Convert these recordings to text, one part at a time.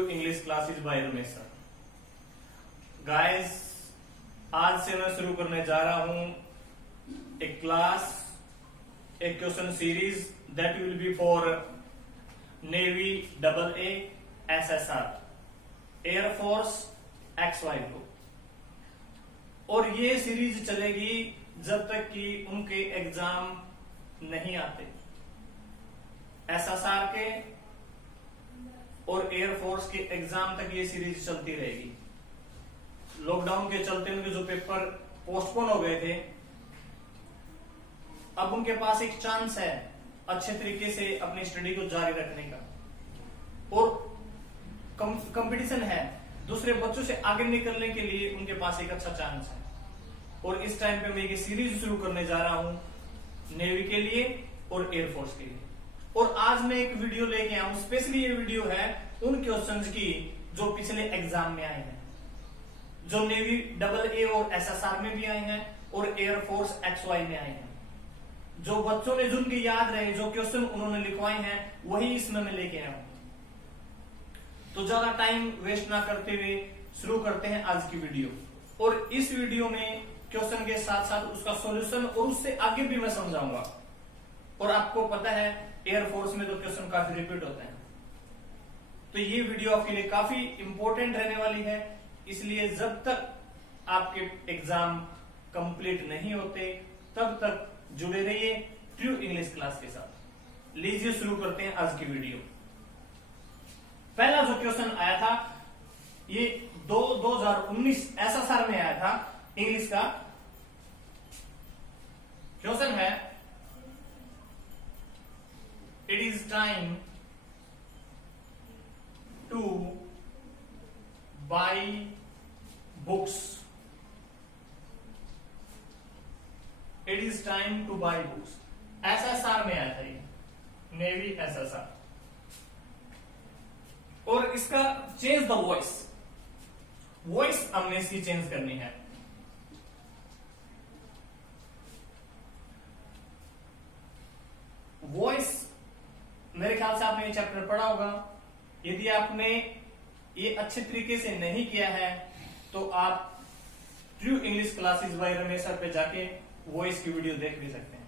True English classes by Ramesh sir. Guys, आज से मैं शुरू करने जा रहा हूं एक क्लास, एक question series that will be for navy AA SSR air force XY group. और ये सीरीज चलेगी जब तक कि उनके एग्जाम नहीं आते। SSR के और एयरफोर्स के एग्जाम तक ये सीरीज चलती रहेगी। लॉकडाउन के चलते उनके जो पेपर पोस्टपोन हो गए थे, अब उनके पास एक चांस है अच्छे तरीके से अपनी स्टडी को जारी रखने का, और कंपटीशन है दूसरे बच्चों से आगे निकलने के लिए उनके पास एक अच्छा चांस है। और इस टाइम पे मैं ये सीरीज शुरू करने जा रहा हूं नेवी के लिए और एयरफोर्स के लिए। और आज मैं एक वीडियो लेके आया हूं, स्पेशली ये वीडियो है उन क्वेश्चंस की जो पिछले एग्जाम में आए हैं, जो नेवी AA और SSR में भी आए हैं और एयरफोर्स XY में आए हैं। जो बच्चों ने जिनके याद रहे, जो क्वेश्चन उन्होंने लिखवाए हैं, वही इसमें मैं लेके आया हूं। तो ज्यादा टाइम वेस्ट ना करते हुए शुरू करते हैं आज की वीडियो। और इस वीडियो में क्वेश्चन के साथ साथ उसका सॉल्यूशन और उससे आगे भी मैं समझाऊंगा। और आपको पता है एयरफोर्स में तो क्वेश्चन काफी रिपीट होते हैं, तो ये वीडियो आपके लिए काफी इंपॉर्टेंट रहने वाली है। इसलिए जब तक आपके एग्जाम कंप्लीट नहीं होते तब तक जुड़े रहिए ट्रू इंग्लिश क्लास के साथ। लीजिए शुरू करते हैं आज की वीडियो। पहला जो क्वेश्चन आया था ये 2019 SSR में आया था। इंग्लिश का क्वेश्चन है, it is time to buy books. It is time to buy books. SSR में आया था ये, नेवी SSR। और इसका चेंज द वॉइस हमने इसकी चेंज करनी है। वॉइस मेरे ख्याल से आपने ये चैप्टर पढ़ा होगा। यदि आपने ये अच्छे तरीके से नहीं किया है तो आप true English classes by Ramesh sir पे जाके वॉइस की वीडियो देख भी सकते हैं।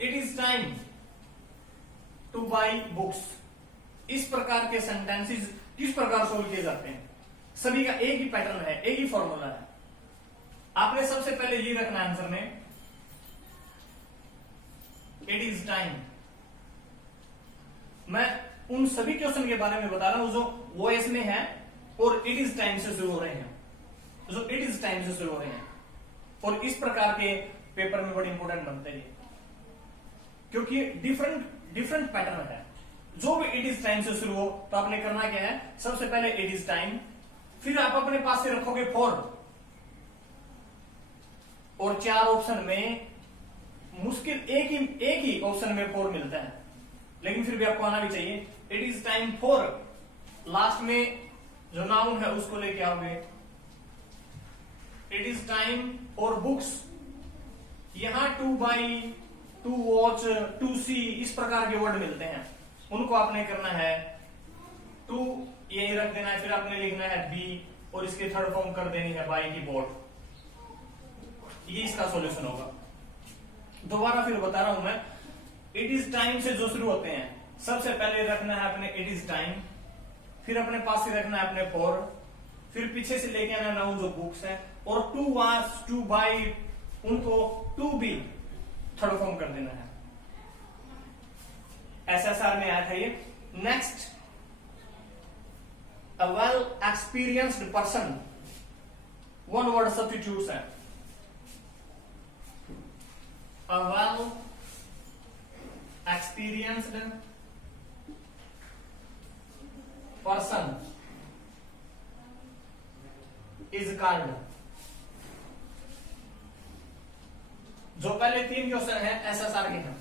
It is time to buy books. इस प्रकार के सेंटेंसेस किस प्रकार सोल्व किए जाते हैं? सभी का एक ही पैटर्न है, एक ही फॉर्मूला है। आपने सबसे पहले ये रखना आंसर में, इट इज टाइम। मैं उन सभी क्वेश्चन के बारे में बता रहा हूं जो वॉइस में है और इट इज टाइम से शुरू हो रहे हैं, जो इट इज टाइम से शुरू हो रहे हैं। और इस प्रकार के पेपर में बड़े इंपॉर्टेंट बनते हैं क्योंकि डिफरेंट पैटर्न है। जो भी इट इज टाइम से शुरू हो तो आपने करना क्या है, सबसे पहले इट इज टाइम, फिर आप अपने पास से रखोगे फॉर। और 4 ऑप्शन में मुश्किल एक ही ऑप्शन में फॉर मिलता है, लेकिन फिर भी आपको आना भी चाहिए। It is time for, last में जो नाउन है उसको लेके आओगे। It is time for books. यहां to buy, to watch, to see, इस प्रकार के वर्ड मिलते हैं, उनको आपने करना है टू यही रख देना है, फिर आपने लिखना है बी और इसके थर्ड फॉर्म कर देनी है बाई की बोर्ड। ये इसका सॉल्यूशन होगा। दोबारा फिर बता रहा हूं मैं, इट इज टाइम से जो शुरू होते हैं सबसे पहले रखना है अपने इट इज टाइम, फिर अपने पास से रखना है अपने फॉर, फिर पीछे से लेके आना नाउन जो बुक्स है, और टू वाच, टू बाई, उनको टू बी थर्ड फॉर्म कर देना है। SSR में आया था ये। Next, a well experienced person, one word substitutes है। A well experienced person is called। जो पहले 3 क्वेश्चन है SSR के हैं।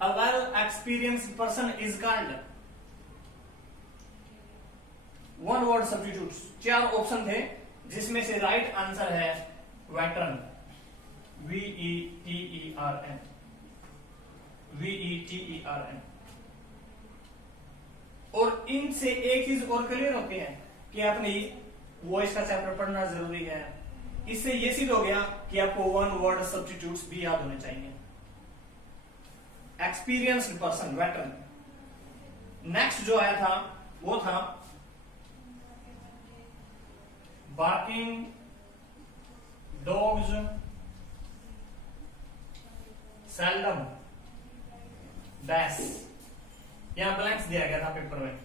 A well experienced person is called, one word substitutes. 4 option थे जिसमें से राइट आंसर है वेटरन, VETERN। इनसे एक चीज और क्लियर होती है कि अपनी वॉइस का चैप्टर पढ़ना जरूरी है। इससे ये सिद्ध हो गया कि आपको वन वर्ड सब्स्टिट्यूट्स भी याद होने चाहिए। Experienced person, veteran. नेक्स्ट जो आया था वो था बार्किंग डॉग्स सेल्डम डैश। यहां ब्लैंक्स दिया गया था पेपर में।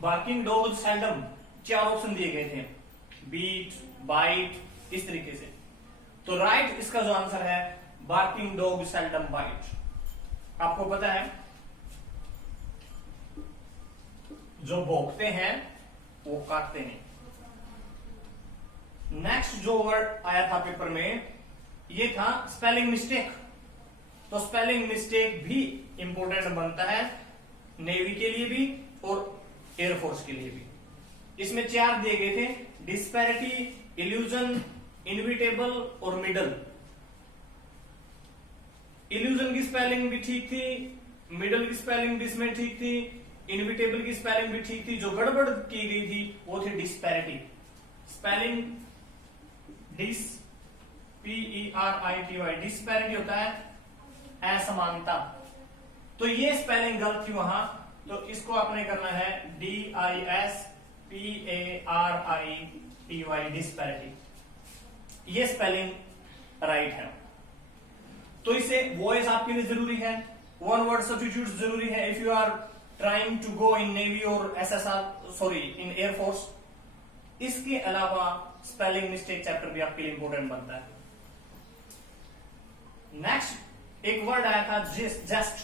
बार्किंग डॉग्स सेल्डम 4 ऑप्शन दिए गए थे, बीट, बाइट, इस तरीके से। तो राइट इसका जो आंसर है बार्किंग डॉग सेल्डम बाइट। आपको पता है जो भौंकते हैं वो काटते नहीं। नेक्स्ट जो वर्ड आया था पेपर में ये था स्पेलिंग मिस्टेक। तो स्पेलिंग मिस्टेक भी इंपॉर्टेंट बनता है नेवी के लिए भी और एयरफोर्स के लिए भी। इसमें 4 दिए गए थे, डिस्पैरिटी, इल्यूजन, इनविटेबल और मिडल। इल्यूजन की स्पेलिंग भी ठीक थी, मिडल की स्पेलिंग भी इसमें ठीक थी, इनविटेबल की स्पेलिंग भी ठीक थी। जो गड़बड़ की गई थी वो थी disparity. Spelling dis PERITY, disparity होता है असमानता। तो ये स्पेलिंग गलत थी वहां, तो इसको आपने करना है DISPARITY, डिस्पैरिटी। ये स्पेलिंग राइट है। तो इसे वॉइस आपके लिए जरूरी है, वन वर्ड सब्स्टिट्यूट जरूरी है if you are trying to go in navy और SSR, सॉरी इन एयरफोर्स। इसके अलावा स्पेलिंग मिस्टेक चैप्टर भी आपके लिए इंपॉर्टेंट बनता है। नेक्स्ट एक वर्ड आया था zest, ZEST,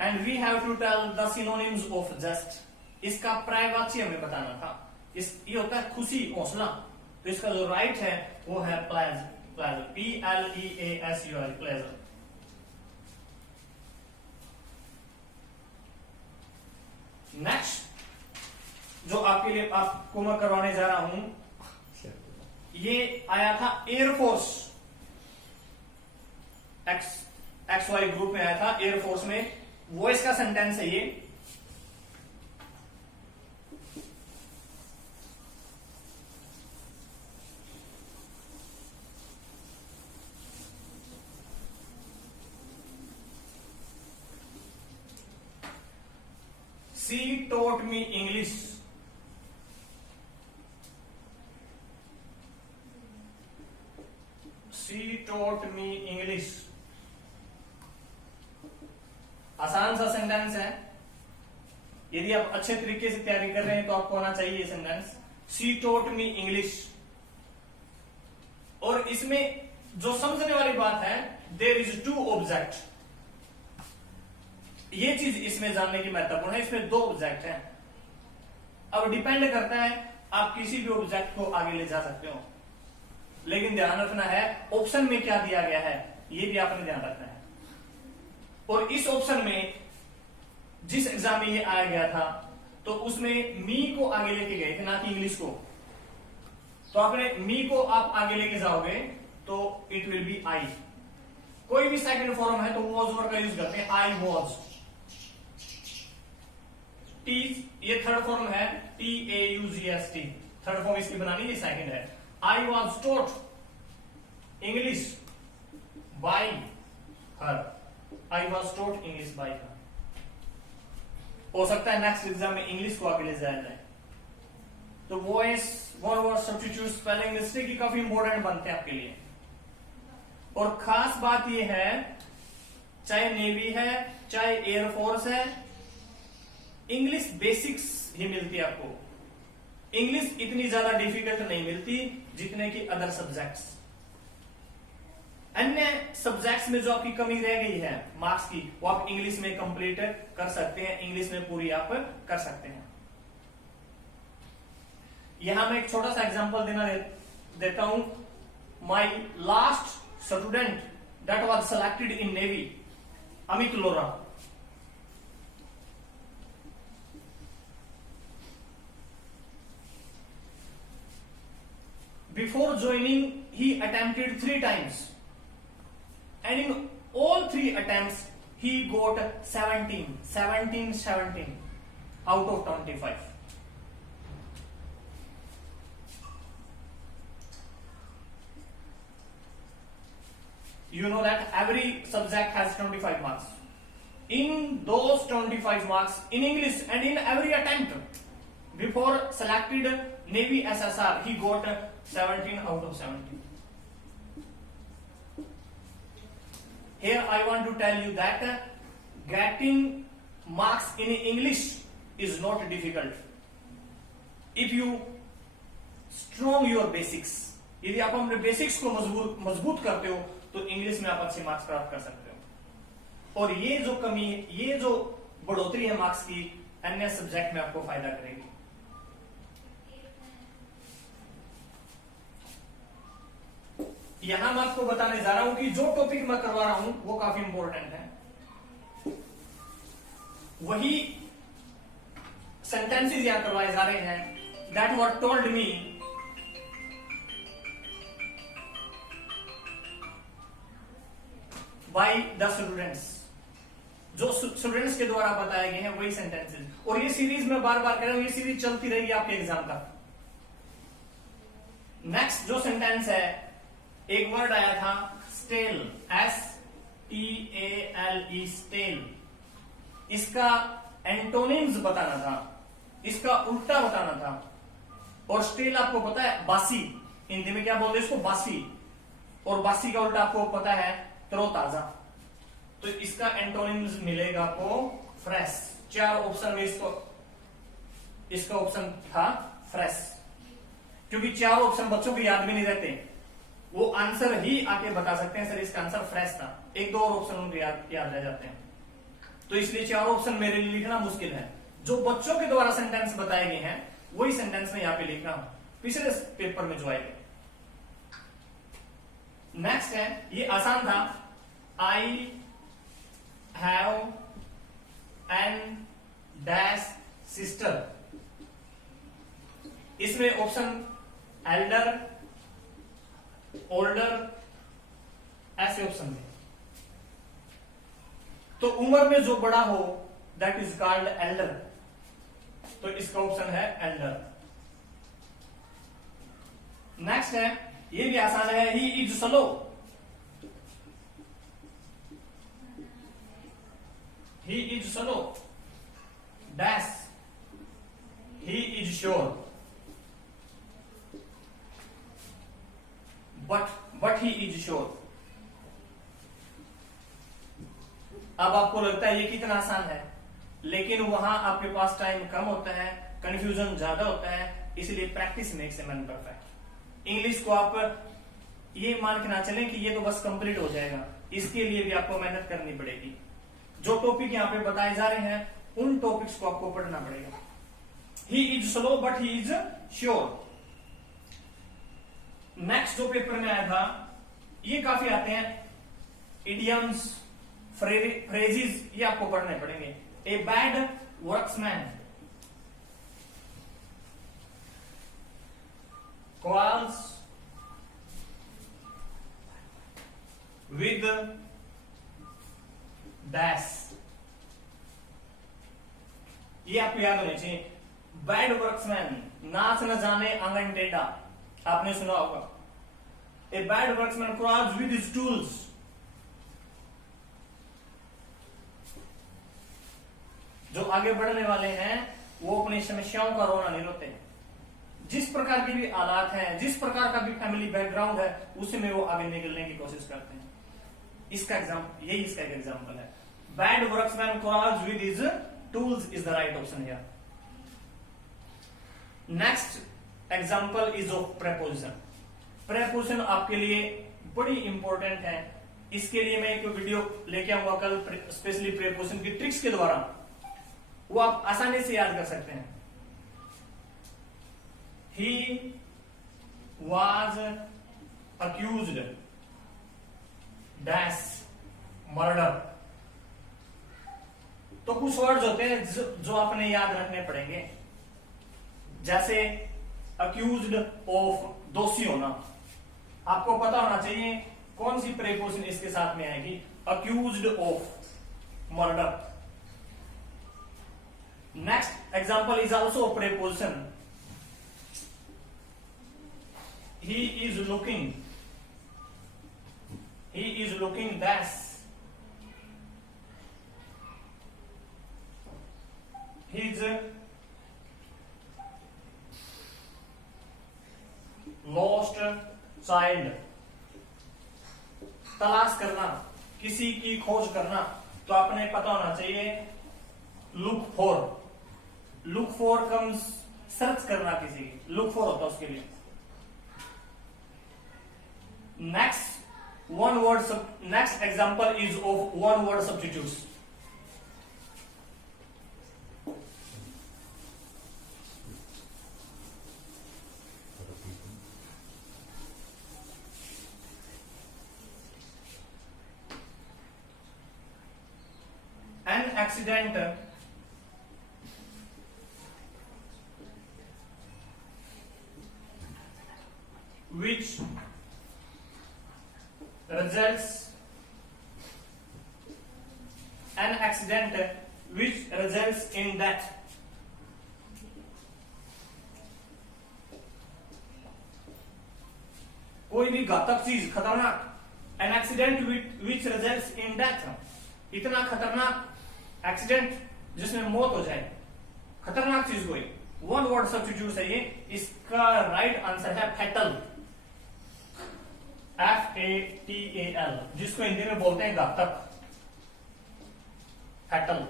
and we have to tell the synonyms of zest. इसका पर्यायवाची हमें बताना था। ये होता है खुशी, हौसला। तो इसका जो राइट है वो है प्लेजर, PLEASUR, प्लेजर। नेक्स्ट जो आपके लिए आपको मैं करवाने जा रहा हूं ये आया था एयरफोर्स, XY ग्रुप में आया था। एयरफोर्स में वॉइस का सेंटेंस है ये। She taught me English. She taught me English. आसान सा सेंटेंस है। यदि आप अच्छे तरीके से तैयारी कर रहे हैं तो आपको आना चाहिए ये sentence, She taught me English। और इसमें जो समझने वाली बात है, there is 2 object। ये चीज इसमें जानने की महत्वपूर्ण है। इसमें 2 ऑब्जेक्ट हैं। अब डिपेंड करता है आप किसी भी ऑब्जेक्ट को आगे ले जा सकते हो, लेकिन ध्यान रखना है ऑप्शन में क्या दिया गया है ये भी आपने ध्यान रखना है। और इस ऑप्शन में जिस एग्जाम में ये आया गया था तो उसमें मी को आगे लेके गए थे, ना कि इंग्लिश को। तो आपने मी को आप आगे लेके जाओगे तो इट विल बी आई। कोई भी सेकंड फॉर्म है तो वॉज वर्ड का यूज करते हैं, आई वॉज। टीच ये थर्ड फॉर्म है, TAUGST, थर्ड फॉर्म इसकी बनानी, ये सेकंड है। I was taught English by her, I was taught English by हर। हो सकता है नेक्स्ट एग्जाम में इंग्लिश को आगे ले जाया जाए। तो voice, one word substitute, spelling mistake की काफी इंपॉर्टेंट बनते हैं आपके लिए। और खास बात यह है, चाहे नेवी है चाहे एयरफोर्स है, इंग्लिश बेसिक्स ही मिलती है आपको। इंग्लिश इतनी ज्यादा डिफिकल्ट नहीं मिलती जितने की अदर सब्जेक्ट्स। अन्य सब्जेक्ट्स में जो आपकी कमी रह गई है मार्क्स की, वो आप इंग्लिश में कंप्लीट कर सकते हैं, इंग्लिश में पूरी आप कर सकते हैं। यहां मैं एक छोटा सा एग्जांपल देता हूं। My last student that was selected in navy, Amit Lora. Before joining, he attempted 3 times, and in all 3 attempts, he got 17 out of 25. You know that every subject has 25 marks. In those 25 marks, in English and in every attempt, before selected Navy SSR, he got 17 out of 17. Here I want to tell you that getting marks in English is not difficult. If you strong your basics, यदि आप अपने basics को मजबूत करते हो तो English में आप अच्छे मार्क्स प्राप्त कर सकते हो। और ये जो कमी, ये जो बढ़ोतरी है मार्क्स की, अन्य सब्जेक्ट में आपको फायदा करेगी। यहां मैं आपको बताने जा रहा हूं कि जो टॉपिक मैं करवा रहा हूं वो काफी इंपॉर्टेंट है। वही सेंटेंसेस यहां करवाए जा रहे हैं। That what told me by the students, जो स्टूडेंट्स के द्वारा बताए गए हैं वही सेंटेंसेस। और ये सीरीज मैं बार बार कह रहा हूं, ये सीरीज चलती रहेगी आपके एग्जाम तक। नेक्स्ट जो सेंटेंस है, एक वर्ड आया था स्टेल, STALE, स्टेल। इसका एंटोनिम्स बताना था, इसका उल्टा बताना था। और स्टेल आपको पता है बासी, हिंदी में क्या बोलते हैं इसको, बासी। और बासी का उल्टा आपको पता है तरोताजा। तो इसका एंटोनिम्स मिलेगा आपको फ्रेश। 4 ऑप्शन में इसका ऑप्शन था फ्रेश, क्योंकि 4 ऑप्शन बच्चों को याद भी नहीं रहते, वो आंसर ही आके बता सकते हैं सर इसका आंसर फ्रेश था। 1-2 और ऑप्शन उनको याद रह जाते हैं। तो इसलिए 4 ऑप्शन मेरे लिए लिखना मुश्किल है। जो बच्चों के द्वारा सेंटेंस बताए गए हैं वही सेंटेंस में यहां पे लिख रहा हूं, पिछले पेपर में जो आएगा। नेक्स्ट है, ये आसान था, I have an dash sister. इसमें ऑप्शन एल्डर, ओल्डर, ऐसे ऑप्शन में। तो उम्र में जो बड़ा हो दैट इज कॉल्ड एल्डर, तो इसका ऑप्शन है एल्डर। नेक्स्ट है, ये भी आसान है, he is slow. He is slow dash, he is sure. But he is sure. अब आपको लगता है ये कितना आसान है, लेकिन वहां आपके पास टाइम कम होता है, कंफ्यूजन ज्यादा होता है, इसलिए practice makes a man perfect. English को आप ये मान के ना चलें कि ये तो बस कंप्लीट हो जाएगा, इसके लिए भी आपको मेहनत करनी पड़ेगी। जो टॉपिक यहां पे बताए जा रहे हैं उन टॉपिक्स को आपको पढ़ना पड़ेगा। He is slow but he is sure. Next जो पेपर में आया था, ये काफी आते हैं, इडियम्स, फ्रेजेस, ये आपको पढ़ने पड़ेंगे। A bad workmen quarrels with dash, ये आपको याद होने चाहिए। बैड वर्क्समैन, नाच न जाने आंगन टेढ़ा, आपने सुना होगा। A bad workmen quarrels with his tools, जो आगे बढ़ने वाले हैं वो अपनी समस्याओं का रोना नहीं रोते। जिस प्रकार की भी हालात हैं, जिस प्रकार का भी फैमिली बैकग्राउंड है, उसमें वो आगे निकलने की कोशिश करते हैं। इसका यही इसका एक एग्जांपल है। Bad workmen quarrels with his tools is the right option here. Next example is of preposition. Preposition आपके लिए बड़ी इंपॉर्टेंट है, इसके लिए मैं एक वीडियो लेके आऊंगा कल, स्पेशली प्रेपोजिशन की ट्रिक्स के द्वारा, वो आप आसानी से याद कर सकते हैं। He was accused dash murder। तो कुछ वर्ड्स होते हैं जो आपने याद रखने पड़ेंगे, जैसे accused of दोषी होना। आपको पता होना चाहिए कौन सी प्रेपोजिशन इसके साथ में आएगी। Accused of murder. Next example is also preposition. He is looking. He is looking this. His lost child. तलाश करना, किसी की खोज करना, तो आपने पता होना चाहिए look for. Look for comes search करना किसी की, लुक फॉर होता है उसके लिए। Next example is of one word substitutes. An accident which results in death. कोई भी घातक चीज, खतरनाक, an accident which results in death, इतना खतरनाक एक्सीडेंट जिसमें मौत हो जाए, खतरनाक चीज कोई। वन वर्ड सब्स्टिट्यूट है ये। इसका राइट आंसर है फैटल, FATAL, जिसको हिंदी में बोलते हैं घातक, फैटल।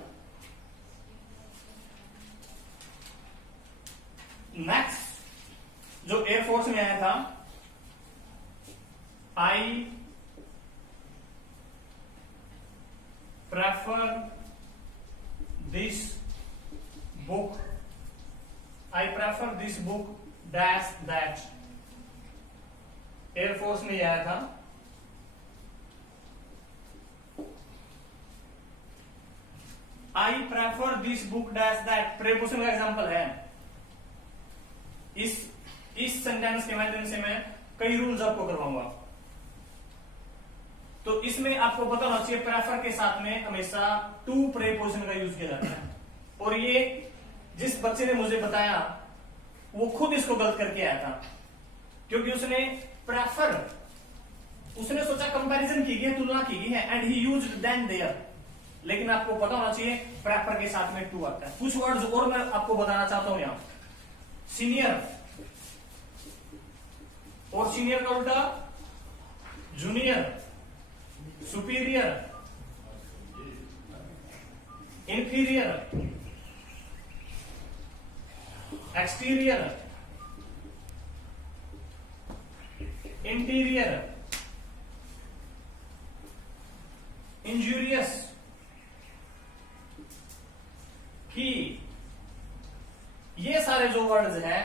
नेक्स्ट जो एयरफोर्स में आया था, I prefer this book, I prefer this book dash that. Air force में आया था, I prefer this book dash that preposition का एग्जांपल है। इस सेंटेंस के माध्यम से मैं कई रूल्स आपको करवाऊंगा। तो इसमें आपको पता होना चाहिए प्रेफर के साथ में हमेशा टू प्रेपोजिशन का यूज किया जाता है। और ये जिस बच्चे ने मुझे बताया वो खुद इसको गलत करके आया था, क्योंकि उसने प्रेफर, उसने सोचा कंपैरिजन की गई, तुलना की गई है, and he used then there. लेकिन आपको पता होना चाहिए प्रेफर के साथ में टू आता है। कुछ वर्ड्स और मैं आपको बताना चाहता हूं यहां। सीनियर, और सीनियर का उल्टा junior, superior, inferior, exterior, interior, injurious, की, ये सारे जो वर्ड्स हैं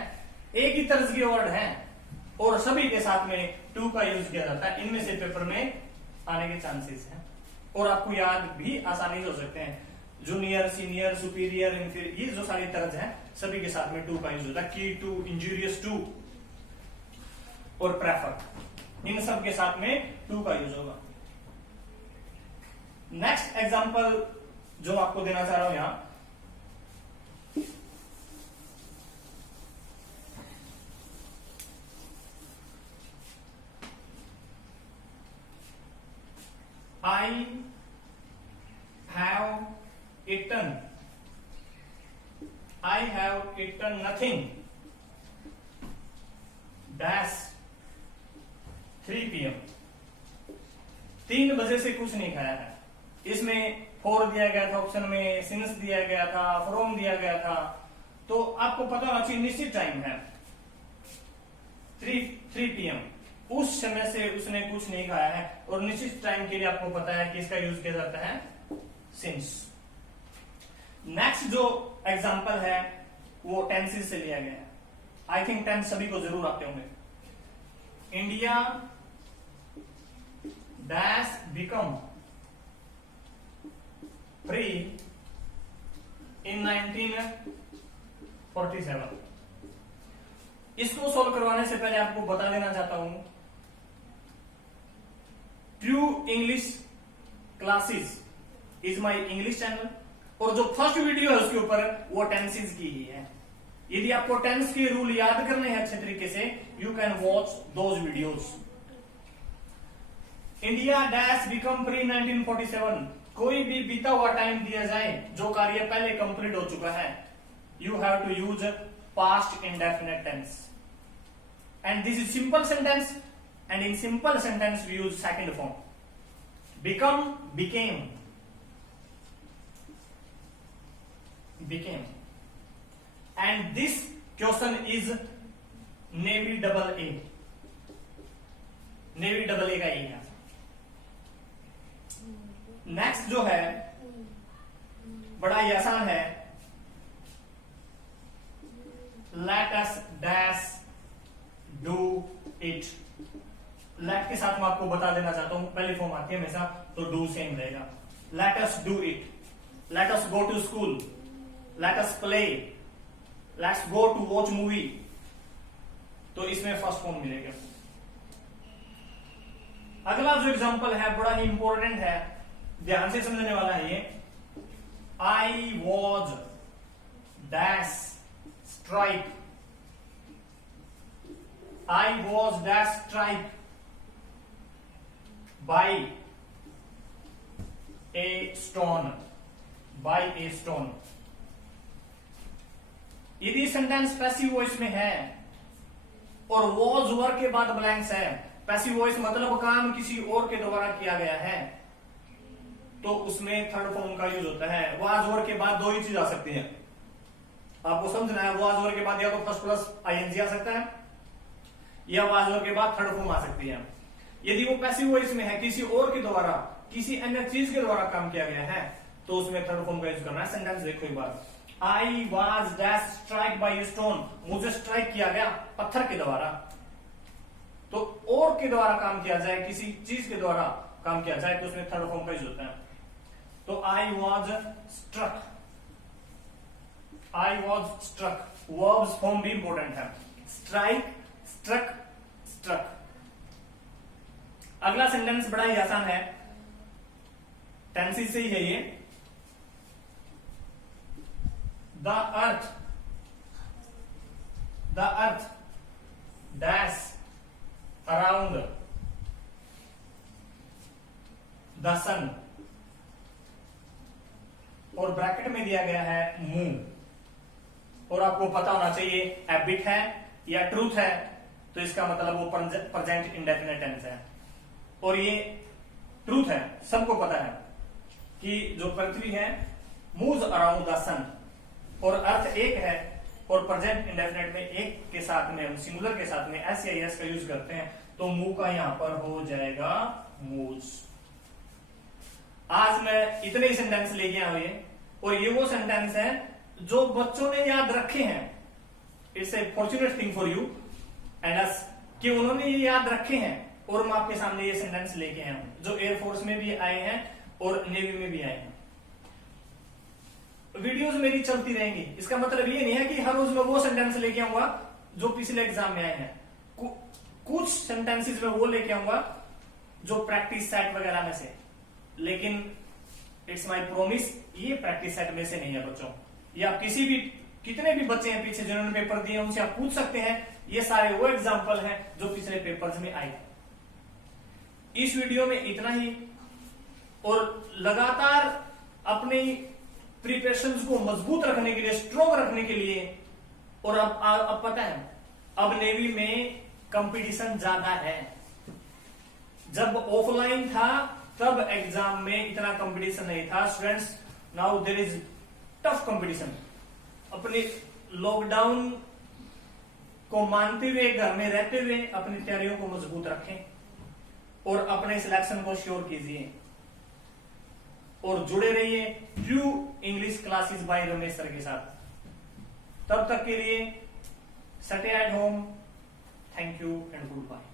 एक ही तर्ज के वर्ड हैं और सभी के साथ में टू का यूज किया जाता है। इनमें से पेपर में आने के चांसेस हैं और आपको याद भी आसानी से हो सकते हैं। जूनियर, सीनियर, सुपीरियर, इंफीरियर, ये जो सारी तर्ज हैं सभी के साथ में टू का यूज होता है। की टू, इंजूरियस टू और प्रेफर, इन सब के साथ में टू का यूज होगा। नेक्स्ट एग्जांपल जो आपको देना चाह रहा हूं यहां, I have eaten nothing dash 3 PM। 3 बजे से कुछ नहीं खाया है। इसमें फॉर दिया गया था ऑप्शन में, सिंस दिया गया था, फ्रॉम दिया गया था। तो आपको पता होना चाहिए निश्चित टाइम है 3 PM, उस समय से उसने कुछ नहीं खाया है। और निश्चित टाइम के लिए आपको पता है कि इसका यूज किया जाता है सिंस। नेक्स्ट जो एग्जांपल है वो टेंसेस से लिया गया है। आई थिंक टेंस सभी को जरूर आते होंगे। India dash become free in 1947। इसको सॉल्व करवाने से पहले आपको बता देना चाहता हूं, true English classes is my English channel, और जो फर्स्ट वीडियो है उसके ऊपर वो टेंसेस की ही है। यदि आपको टेंस के रूल याद करने हैं अच्छे तरीके से, you can watch those videos. India dash become pre 1947, कोई भी बीता हुआ टाइम दिया जाए जो कार्य पहले कंप्लीट हो चुका है, you have to use past indefinite tense, and this is simple sentence, and in simple sentence we use second form, become, became, became, and this question is navy double A, navy double A का ही है। Next जो है बड़ा ही आसान है, let us dash do it. Let के साथ मैं आपको बता देना चाहता हूं, पहली फॉर्म आती है हमेशा, तो डू सेम रहेगा। Let us do it, let us go to school, let us play, let's go to watch movie, तो इसमें फर्स्ट फॉर्म मिलेगा। अगला जो एग्जांपल है बड़ा ही इंपॉर्टेंट है, ध्यान से समझने वाला है ये। I was dash strike, I was dash strike by a stone, by a stone. यदि सेंटेंस पैसिव वॉइस में है और वॉज वर्ब के बाद ब्लैंक्स है, पैसिव वॉइस मतलब काम किसी और के द्वारा किया गया है, तो उसमें थर्ड फॉर्म का यूज होता है। वाज वर्ब के बाद दो ही चीज आ सकती है, आपको समझना है। वाज वर्ब के बाद या तो फर्स्ट प्लस आईएनजी आ सकता है, या वाज वर्ब के बाद थर्ड फॉर्म आ सकती है। यदि वो पैसिव वॉइस में है, किसी और के द्वारा, किसी अन्य चीज के द्वारा काम किया गया है, तो उसमें थर्ड फॉर्म का यूज करना है। सेंटेंस देखो एक बार, I was dash strike by stone, मुझे स्ट्राइक किया गया पत्थर के द्वारा। तो और के द्वारा काम किया जाए, किसी चीज के द्वारा काम किया जाए, तो उसमें थर्ड फॉर्म का यूज होता है। तो I was struck, I was struck, verbs form भी इंपॉर्टेंट है। Strike, struck, struck. अगला सेंटेंस बड़ा ही आसान है, टेंसेस से ही है ये। The earth dash around the sun, और ब्रैकेट में दिया गया है मूव, और आपको पता होना चाहिए हैबिट है या ट्रूथ है, तो इसका मतलब वो प्रेजेंट इंडेफिनिट टेंस है। और ये ट्रूथ है, सबको पता है कि जो पृथ्वी है मूव्स अराउंड द सन, और अर्थ एक है, और प्रेजेंट इंडेफिनिट में एक के साथ में, हम सिंगुलर के साथ में एस या एस का यूज करते हैं, तो मूव का यहां पर हो जाएगा मूव्स। आज मैं इतने ही सेंटेंस लेके आया हूं, और ये वो सेंटेंस है जो बच्चों ने याद रखे हैं। It's a fortunate thing for you and us कि उन्होंने ये याद रखे हैं, और मैं आपके सामने ये सेंटेंस लेके आया हूं, जो एयरफोर्स में भी आए हैं और नेवी में भी आए हैं। वीडियोस मेरी चलती रहेंगी, इसका मतलब ये नहीं है कि हर रोज मैं वो सेंटेंस लेके आऊंगा जो पिछले एग्जाम में आए हैं। कुछ सेंटेंसेस में वो लेके आऊंगा जो प्रैक्टिस सेट वगैरह में से, लेकिन इट्स माय प्रॉमिस ये प्रैक्टिस सेट में से नहीं है बच्चों। ये आप किसी भी, कितने भी बच्चे हैं पीछे जिन्होंने पेपर दिए उनसे आप पूछ सकते हैं, ये सारे वो एग्जाम्पल हैं जो पिछले पेपर्स में आए। इस वीडियो में इतना ही, और लगातार अपनी प्रिपरेशंस को मजबूत रखने के लिए, स्ट्रॉन्ग रखने के लिए, और अब पता है अब नेवी में कंपटीशन ज्यादा है। जब ऑफलाइन था तब एग्जाम में इतना कंपटीशन नहीं था students, now there is tough competition. अपने लॉकडाउन को मानते हुए, घर में रहते हुए अपनी तैयारियों को मजबूत रखें, और अपने सिलेक्शन को श्योर कीजिए, और जुड़े रहिए true English classes by Ramesh sir के साथ। तब तक के लिए stay at home, thank you and good bye.